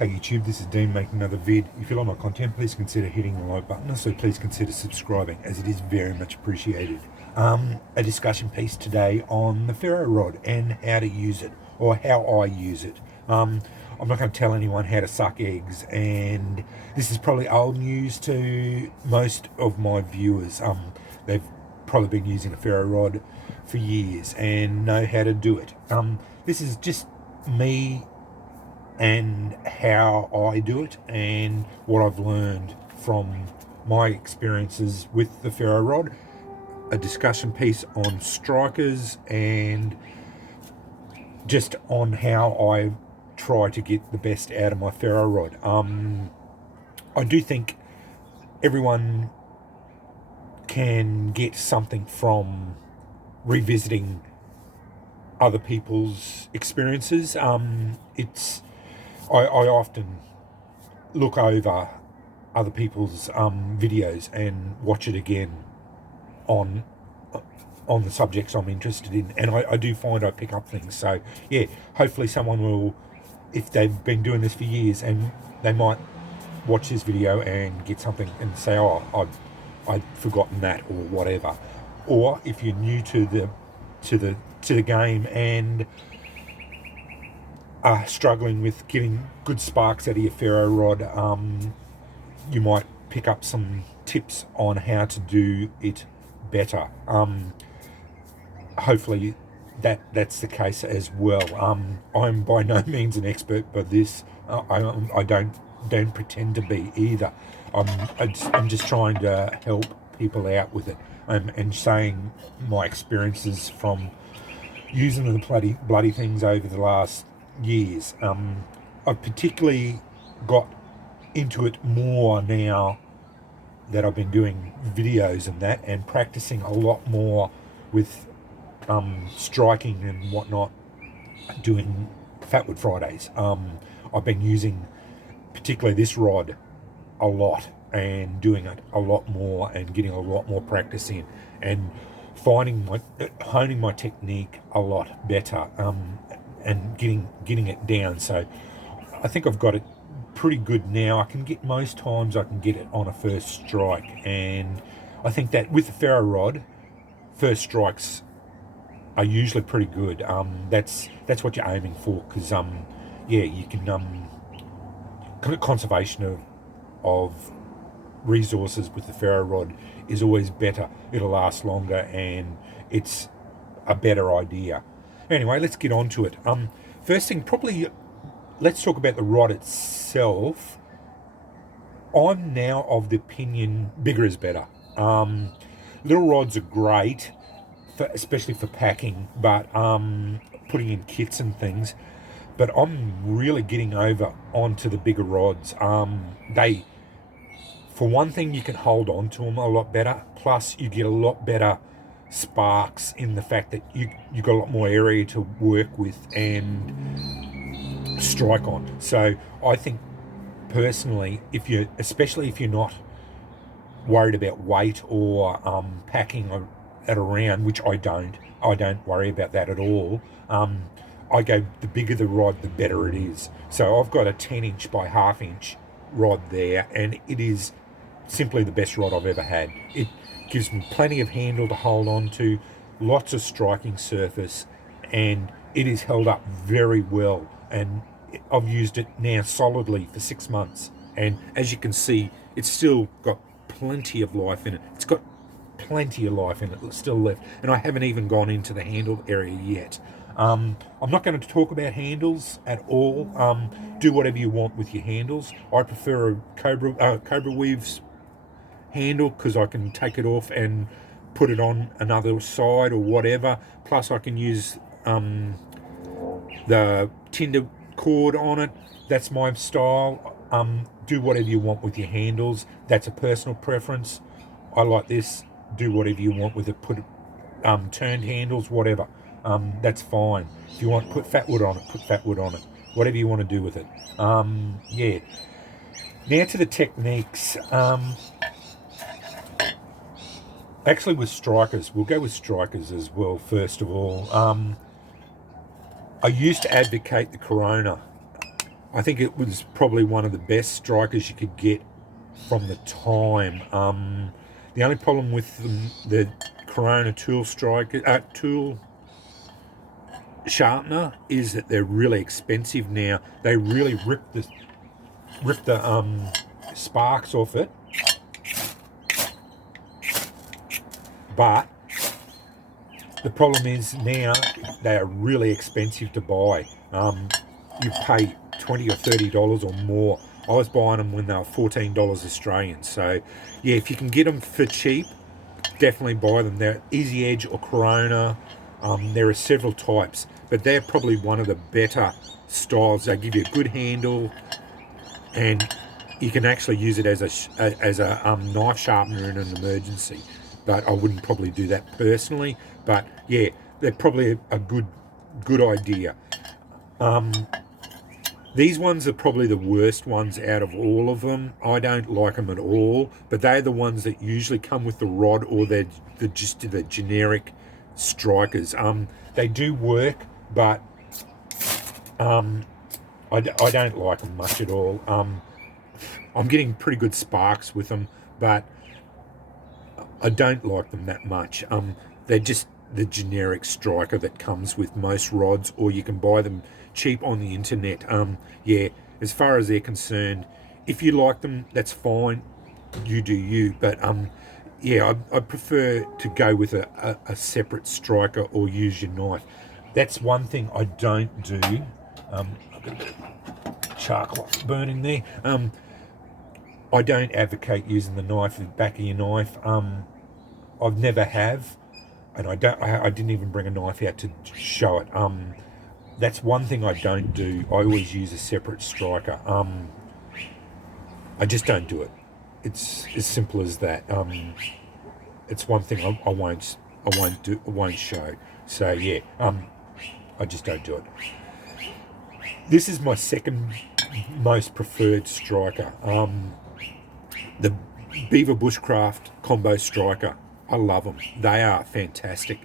Hey YouTube, this is Dean making another vid. If you like my content, please consider hitting the like button. Also, please consider subscribing, as it is very much appreciated. A discussion piece today on the ferro rod and how to use it, or how I use it. I'm not going to tell anyone how to suck eggs, and this is probably old news to most of my viewers. They've probably been using a ferro rod for years and know how to do it. This is just me and how I do it and what I've learned from my experiences with the ferro rod. A discussion piece on strikers and just on how I try to get the best out of my ferro rod. I do think everyone can get something from revisiting other people's experiences. I often look over other people's videos and watch it again on the subjects I'm interested in, and I do find I pick up things. So yeah, hopefully someone will, if they've been doing this for years, and they might watch this video and get something and say, oh, I'd forgotten that, or whatever. Or if you're new to the game and are struggling with getting good sparks out of your ferro rod, you might pick up some tips on how to do it better. Hopefully that's the case as well. I'm by no means an expert, but this I don't pretend to be either. I'm just trying to help people out with it, and saying my experiences from using the bloody things over the last years. I've particularly got into it more now that I've been doing videos and that, and practicing a lot more with striking and whatnot, doing Fatwood Fridays. I've been using particularly this rod a lot and doing it a lot more and getting a lot more practice in, and honing my technique a lot better, and getting it down. So I think I've got it pretty good now. I can get, most times I can get it on a first strike, and I think that with the ferro rod, first strikes are usually pretty good. That's what you're aiming for, because yeah, you can conservation of resources with the ferro rod is always better. It'll last longer, and it's a better idea. Anyway, let's get on to it. First thing, probably let's talk about the rod itself. I'm now of the opinion bigger is better. Little rods are great, especially for packing, but putting in kits and things. But I'm really getting over onto the bigger rods. They, for one thing, you can hold on to them a lot better. Plus, you get a lot better sparks in the fact that you've got a lot more area to work with and strike on. So I think personally, especially if you're not worried about weight or packing at a round, which I don't worry about that at all. I go, the bigger the rod, the better it is. So I've got a 10-inch by half-inch rod there, and it is simply the best rod I've ever had. It gives me plenty of handle to hold on to, lots of striking surface, and it is held up very well. And I've used it now solidly for 6 months, and as you can see, it's still got plenty of life in it. It's got plenty of life in it still left, and I haven't even gone into the handle area yet. I'm not going to talk about handles at all. Do whatever you want with your handles. I prefer a Cobra Weave's handle, because I can take it off and put it on another side or whatever. Plus I can use the tinder cord on it. That's my style. Do whatever you want with your handles. That's a personal preference. I like this. Do whatever you want with it. Put turned handles, whatever. That's fine. If you want to put Fatwood on it, put Fatwood on it. Whatever you want to do with it. Yeah. Now to the techniques. Actually, with strikers, we'll go with strikers as well, first of all. I used to advocate the Corona I think it was probably one of the best strikers you could get from the time. The only problem with the Corona tool sharpener is that they're really expensive now. They really rip the sparks off it, but the problem is now they are really expensive to buy. You pay $20 or $30 or more. I was buying them when they were $14 Australian. So yeah, if you can get them for cheap, definitely buy them. They're Easy Edge or Corona. There are several types, but they're probably one of the better styles. They give you a good handle, and you can actually use it as a knife sharpener in an emergency. But I wouldn't probably do that personally. But yeah, they're probably a good idea. These ones are probably the worst ones out of all of them. I don't like them at all, but they're the ones that usually come with the rod, or they're just the generic strikers. They do work, but I don't like them much at all. I'm getting pretty good sparks with them, but I don't like them that much. They're just the generic striker that comes with most rods, or you can buy them cheap on the internet. Yeah, as far as they're concerned, if you like them, that's fine. You do you. But yeah, I prefer to go with a separate striker or use your knife. That's one thing I don't do. I've got a bit of charcoal burning there. I don't advocate using the knife at the back of your knife. I've never have, and I didn't even bring a knife out to show it. That's one thing I don't do. I always use a separate striker. I just don't do it. It's as simple as that. It's one thing I won't show. So yeah, I just don't do it. This is my second most preferred striker. The Beaver Bushcraft Combo Striker. I love them. They are fantastic.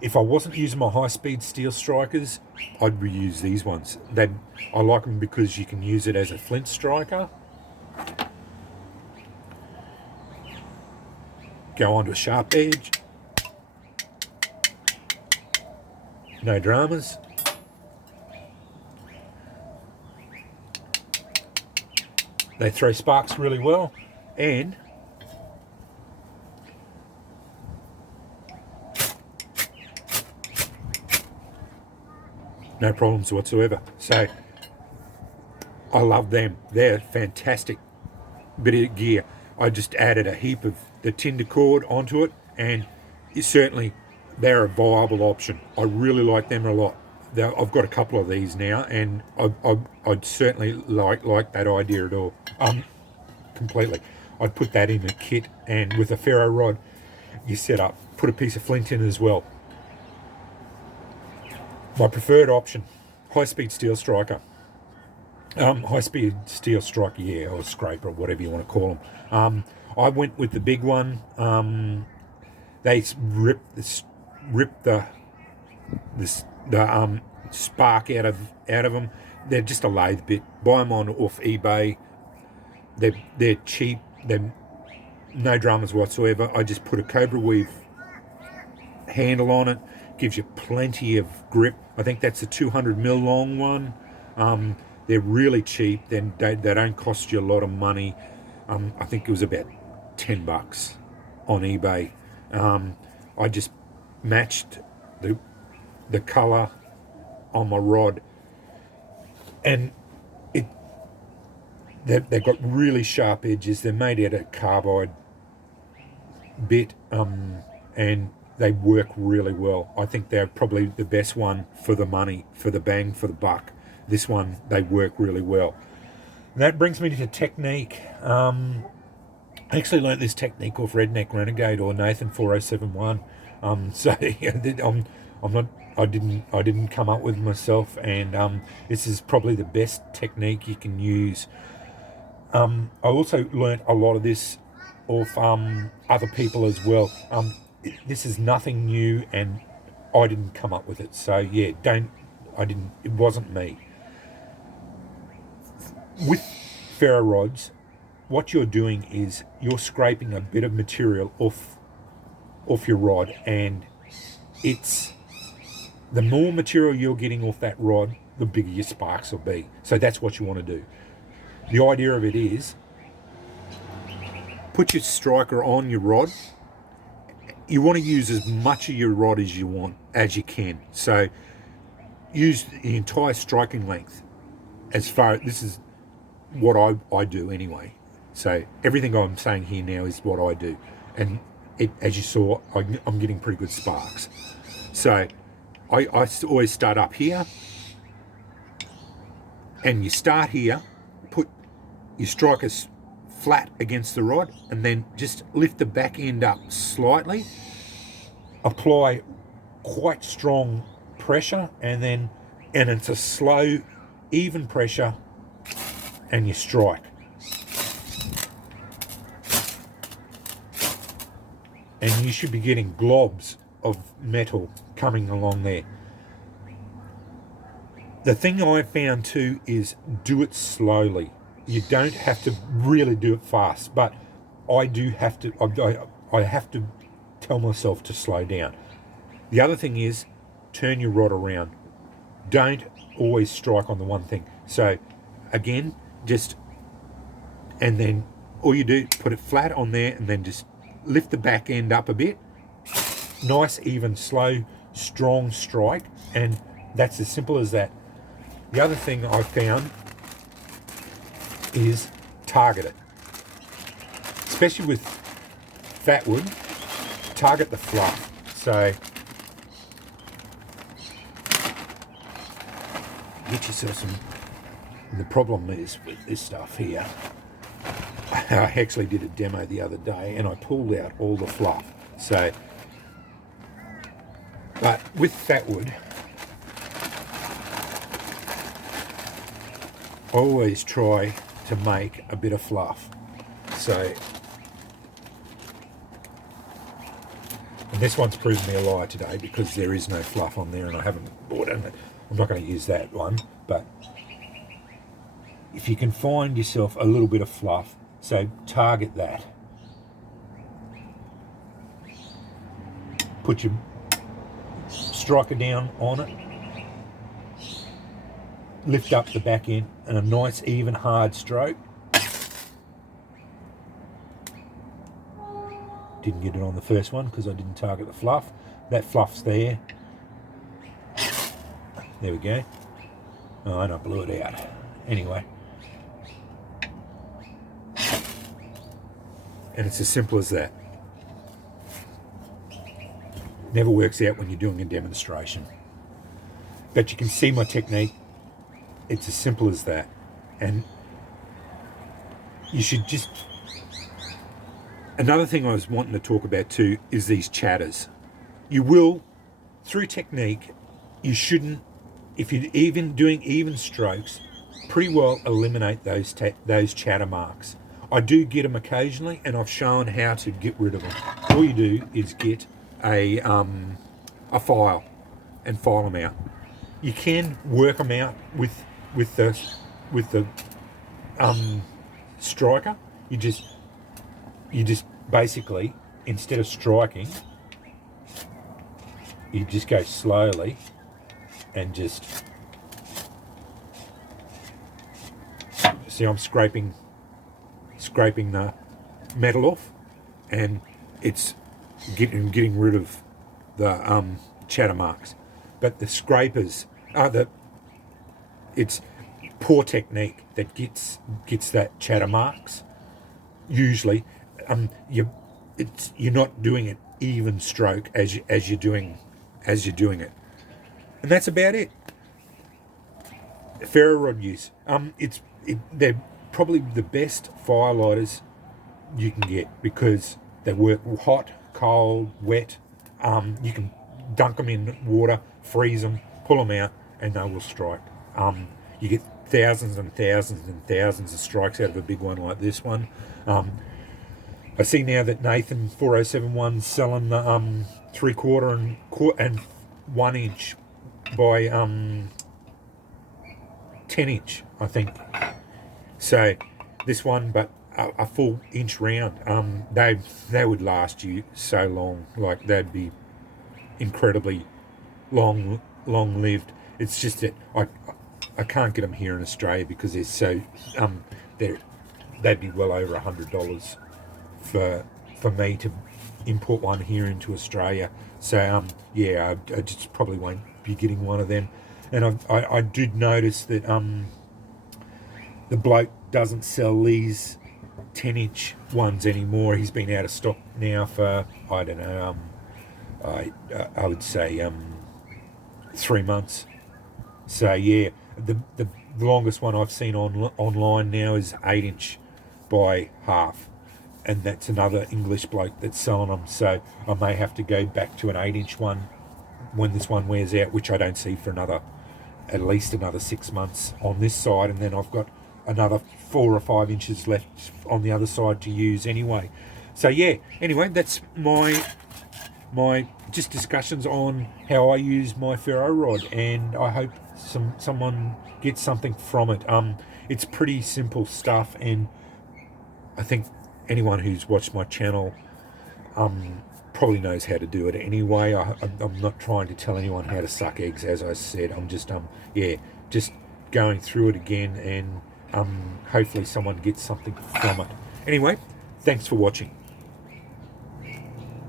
If I wasn't using my high-speed steel strikers, I'd reuse these ones. I like them because you can use it as a flint striker. Go onto a sharp edge. No dramas. They throw sparks really well, and no problems whatsoever. So I love them. They're fantastic bit of gear. I just added a heap of the tinder cord onto it, and certainly they're a viable option. I really like them a lot. I've got a couple of these now, and I'd certainly like that idea at all. Completely. I'd put that in a kit, and with a ferro rod, you set up, put a piece of flint in as well. My preferred option, high-speed steel striker. High-speed steel striker, yeah, or scraper, or whatever you want to call them. I went with the big one. They rip the spark out of them. They're just a lathe bit. Buy them off eBay. They're cheap. They're no dramas whatsoever. I just put a Cobra Weave handle on it. Gives you plenty of grip. I think that's a 200mm long one. They're really cheap. Then they don't cost you a lot of money. I think it was about $10 on eBay. I just matched the color on my rod, and they've got really sharp edges. They're made out of carbide bit, and they work really well. I think they're probably the best one for the money, for the bang, for the buck. This one, they work really well. And that brings me to technique. I actually learnt this technique off Redneck Renegade or Nathan 4071. So I didn't come up with it myself, and this is probably the best technique you can use. I also learnt a lot of this off other people as well. This is nothing new, and I didn't come up with it. So yeah, it wasn't me. with ferro rods, what you're doing is you're scraping a bit of material off your rod, and it's the more material you're getting off that rod, the bigger your sparks will be. So that's what you want to do. The idea of it is put your striker on your rod. You want to use as much of your rod as you can. So use the entire striking length. This is what I do anyway. So everything I'm saying here now is what I do, and as you saw, I'm getting pretty good sparks. So I always start up here, and you start here, put your strikers flat against the rod, and then just lift the back end up slightly, apply quite strong pressure, and it's a slow, even pressure, and you strike. And you should be getting globs of metal coming along there. The thing I found too is do it slowly. You don't have to really do it fast, but I do have to. I have to tell myself to slow down. The other thing is turn your rod around. Don't always strike on the one thing. So again, and then all you do, put it flat on there, and then just lift the back end up a bit. Nice, even, slow, strong strike, and that's as simple as that. The other thing I found is target it. Especially with fatwood, target the fluff. So get yourself some. The problem is with this stuff here, I actually did a demo the other day and I pulled out all the fluff. So, but with fatwood, I always try to make a bit of fluff. So, and this one's proven me a lie today because there is no fluff on there and I haven't bought it. I'm not going to use that one, but if you can find yourself a little bit of fluff, so target that. Put your striker down on it. Lift up the back end and a nice even hard stroke. Didn't get it on the first one because I didn't target the fluff. That fluff's there. There we go. Oh, and I blew it out. Anyway. And it's as simple as that. Never works out when you're doing a demonstration. But you can see my technique. It's as simple as that. And you should just... Another thing I was wanting to talk about too is these chatters. You will, through technique, you shouldn't, if you're even doing even strokes, pretty well eliminate those chatter marks. I do get them occasionally, and I've shown how to get rid of them. All you do is get a file and file them out. You can work them out with the striker. You just basically, instead of striking, you just go slowly and just see. I'm scraping the metal off, and it's getting rid of the chatter marks. But the scrapers it's poor technique that gets that chatter marks. Usually, you're not doing it even stroke as you're doing it, and that's about it. Ferro rod use. They're probably the best firelighters you can get because they work hot, cold, wet. You can dunk them in water, freeze them, pull them out, and they will strike. You get thousands and thousands and thousands of strikes out of a big one like this one. I see now that Nathan 4071's selling the 3/4 and 1 inch by 10 inch, I think. So this one, but a full inch round. They would last you so long. Like they'd be incredibly long lived. It's just that I can't get them here in Australia because they're so they'd be well over $100 for me to import one here into Australia. So yeah, I just probably won't be getting one of them. And I did notice that the bloke doesn't sell these 10-inch ones anymore. He's been out of stock now for, I don't know, I would say 3 months. So yeah, the longest one I've seen online now is 8-inch by half, and that's another English bloke that's selling them. So I may have to go back to an 8-inch one when this one wears out, which I don't see for at least another 6 months on this side, and then I've got another 4 or 5 inches left on the other side to use anyway. So yeah, anyway, that's my just discussions on how I use my ferro rod, and I hope someone gets something from it. It's pretty simple stuff, and I think anyone who's watched my channel probably knows how to do it anyway. I'm not trying to tell anyone how to suck eggs, as I said. I'm just just going through it again, and hopefully someone gets something from it. Anyway, thanks for watching.